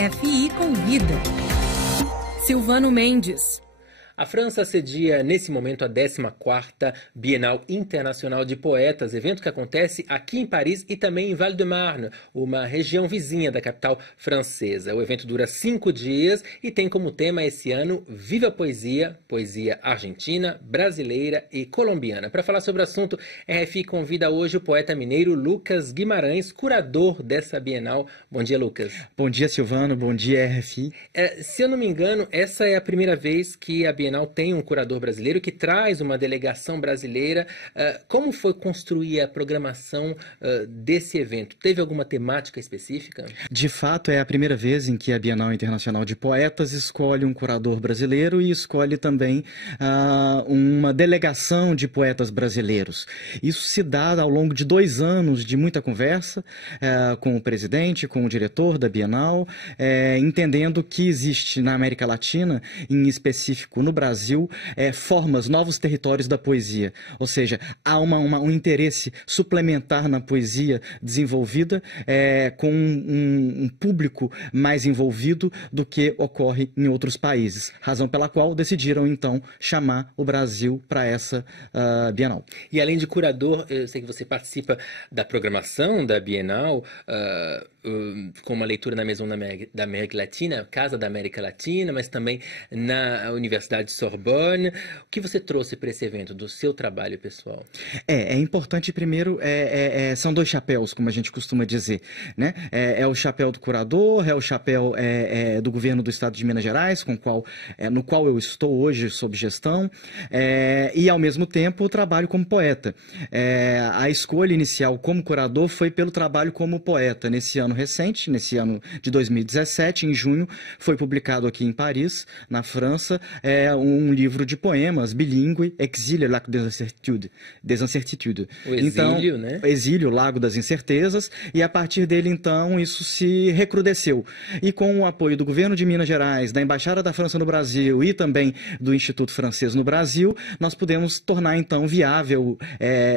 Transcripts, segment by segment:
RFI convida. Silvano Mendes. A França cedia, nesse momento, a 14ª Bienal Internacional de Poetas, evento que acontece aqui em Paris e também em Val-de-Marne, uma região vizinha da capital francesa. O evento dura 5 dias e tem como tema esse ano Viva a Poesia, poesia argentina, brasileira e colombiana. Para falar sobre o assunto, RFI convida hoje o poeta mineiro Lucas Guimarães, curador dessa Bienal. Bom dia, Lucas. Bom dia, Silvano. Bom dia, RFI. Se eu não me engano, essa é a primeira vez que a Bienal tem um curador brasileiro que traz uma delegação brasileira. Como foi construir a programação desse evento? Teve alguma temática específica? De fato, é a primeira vez em que a Bienal Internacional de Poetas escolhe um curador brasileiro e escolhe também uma delegação de poetas brasileiros. Isso se dá ao longo de 2 anos de muita conversa com o presidente, com o diretor da Bienal, entendendo que existe na América Latina, em específico no Brasil, formas, novos territórios da poesia. Ou seja, há um interesse suplementar na poesia desenvolvida com um público mais envolvido do que ocorre em outros países. Razão pela qual decidiram, então, chamar o Brasil para essa Bienal. E além de curador, eu sei que você participa da programação da Bienal, com uma leitura na Maison da América Latina, Casa da América Latina, mas também na Universidade de Sorbonne. O que você trouxe para esse evento, do seu trabalho pessoal? É importante, primeiro, são 2 chapéus, como a gente costuma dizer, né? É o chapéu do curador, é o chapéu do governo do Estado de Minas Gerais, no qual eu estou hoje sob gestão, e, ao mesmo tempo, o trabalho como poeta. A escolha inicial como curador foi pelo trabalho como poeta. Nesse ano recente, nesse ano de 2017, em junho, foi publicado aqui em Paris, na França, um livro de poemas bilíngue, Exílio, Lago des Incertitudes. O exílio, né? Exílio, Lago das Incertezas, e a partir dele, então, isso se recrudesceu. E com o apoio do governo de Minas Gerais, da Embaixada da França no Brasil e também do Instituto Francês no Brasil, nós pudemos tornar, então, viável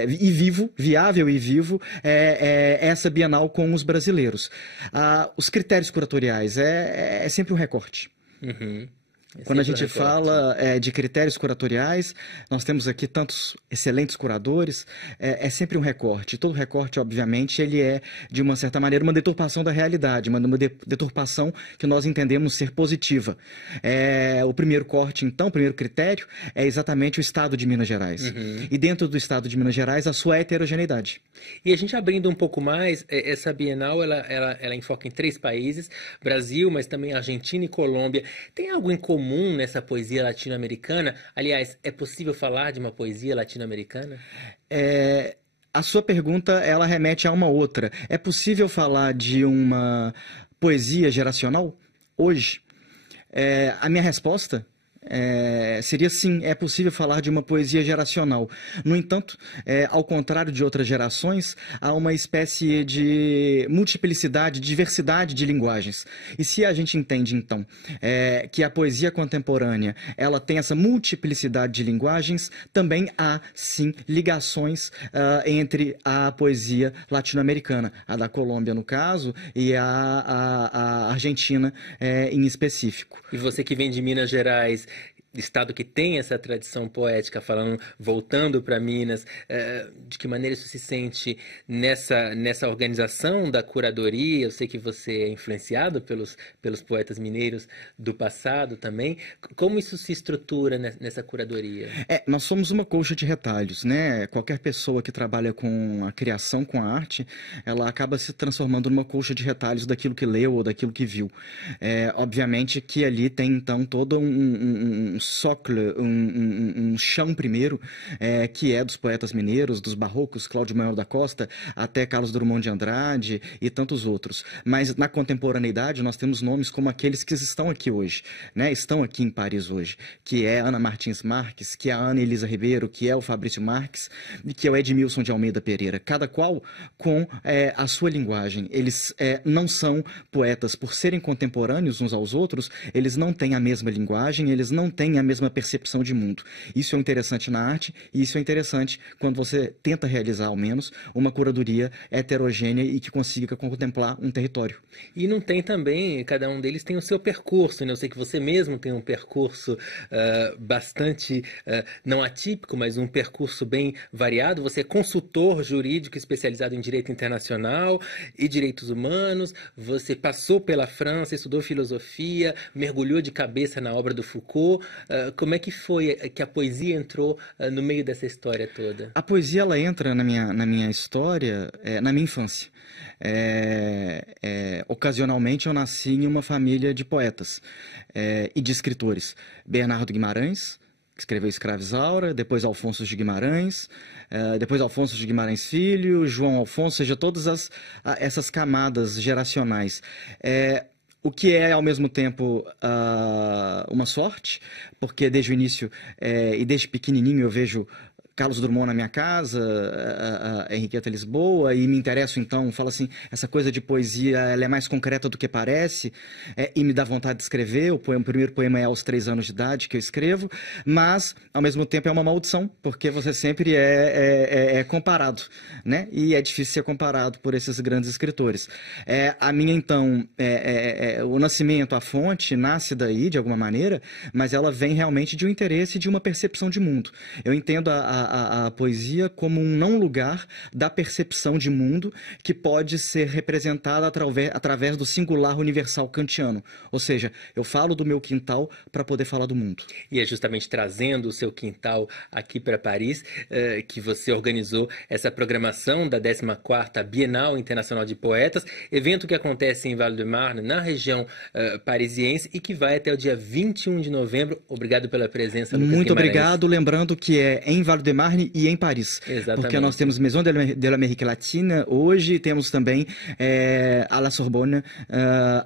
e vivo essa Bienal com os brasileiros. Os critérios curatoriais é sempre um recorte. Uhum. Quando a gente fala de critérios curatoriais, nós temos aqui tantos excelentes curadores, é sempre um recorte. Todo recorte, obviamente, ele é, de uma certa maneira, uma deturpação da realidade, uma deturpação que nós entendemos ser positiva. O primeiro corte, então, o primeiro critério, é exatamente o Estado de Minas Gerais. Uhum. E dentro do Estado de Minas Gerais, a sua heterogeneidade. E a gente abrindo um pouco mais, essa Bienal, ela enfoca em 3 países, Brasil, mas também Argentina e Colômbia. Tem algo em comum nessa poesia latino-americana? Aliás, é possível falar de uma poesia latino-americana? A sua pergunta, ela remete a uma outra. É possível falar de uma poesia geracional hoje? A minha resposta seria sim, é possível falar de uma poesia geracional. No entanto, ao contrário de outras gerações, há uma espécie de multiplicidade, diversidade de linguagens. E se a gente entende, então, que a poesia contemporânea ela tem essa multiplicidade de linguagens, também há, sim, ligações entre a poesia latino-americana, a da Colômbia, no caso, e a Argentina em específico. E você que vem de Minas Gerais, estado que tem essa tradição poética, voltando para Minas, de que maneira isso se sente nessa organização da curadoria? Eu sei que você é influenciado pelos poetas mineiros do passado também. Como isso se estrutura nessa curadoria? Nós somos uma colcha de retalhos, né? Qualquer pessoa que trabalha com a criação, com a arte, ela acaba se transformando numa colcha de retalhos daquilo que leu ou daquilo que viu. Obviamente que ali tem, então, todo um socle, um chão primeiro, que é dos poetas mineiros, dos barrocos, Cláudio Manuel da Costa, até Carlos Drummond de Andrade e tantos outros. Mas na contemporaneidade nós temos nomes como aqueles que estão aqui hoje, né? Estão aqui em Paris hoje, que é Ana Martins Marques, que é a Ana Elisa Ribeiro, que é o Fabrício Marques e que é o Edmilson de Almeida Pereira, cada qual com a sua linguagem. Eles não são poetas por serem contemporâneos uns aos outros, eles não têm a mesma linguagem, eles não têm têm a mesma percepção de mundo. Isso é interessante na arte e isso é interessante quando você tenta realizar, ao menos, uma curadoria heterogênea e que consiga contemplar um território. E não tem também, cada um deles tem o seu percurso, né? Eu sei que você mesmo tem um percurso bastante, não atípico, mas um percurso bem variado. Você é consultor jurídico especializado em direito internacional e direitos humanos, você passou pela França, estudou filosofia, mergulhou de cabeça na obra do Foucault. Como é que foi que a poesia entrou no meio dessa história toda? A poesia, ela entra na minha história, na minha infância. Ocasionalmente eu nasci em uma família de poetas e de escritores. Bernardo Guimarães, que escreveu Escrava Isaura, depois Alfonso de Guimarães, depois Alfonso de Guimarães Filho, João Alfonso, ou seja, todas essas camadas geracionais. O que é, ao mesmo tempo, uma sorte, porque desde o início e desde pequenininho eu vejo Carlos Drummond na minha casa, Henriqueta Lisboa, e me interesso então, falo assim, essa coisa de poesia, ela é mais concreta do que parece, e me dá vontade de escrever. O primeiro poema é aos 3 anos de idade que eu escrevo, mas, ao mesmo tempo, é uma maldição, porque você sempre é comparado, né? E é difícil ser comparado por esses grandes escritores. A minha, então, o nascimento, a fonte, nasce daí, de alguma maneira, mas ela vem realmente de um interesse, de uma percepção de mundo. Eu entendo a poesia como um não lugar da percepção de mundo que pode ser representada através do singular universal kantiano. Ou seja, eu falo do meu quintal para poder falar do mundo. E é justamente trazendo o seu quintal aqui para Paris que você organizou essa programação da 14ª Bienal Internacional de Poetas, evento que acontece em Val-de-Marne, na região parisiense, e que vai até o dia 21 de novembro. Obrigado pela presença, Lucas Muito Guimarães. obrigado, lembrando que é em Val-de-Marne e em Paris. Exatamente. Porque nós temos Maison de l'Amérique Latine hoje, temos também a La Sorbonne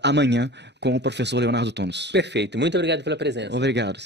amanhã com o professor Leonardo Tonos. Perfeito. Muito obrigado pela presença. Obrigado.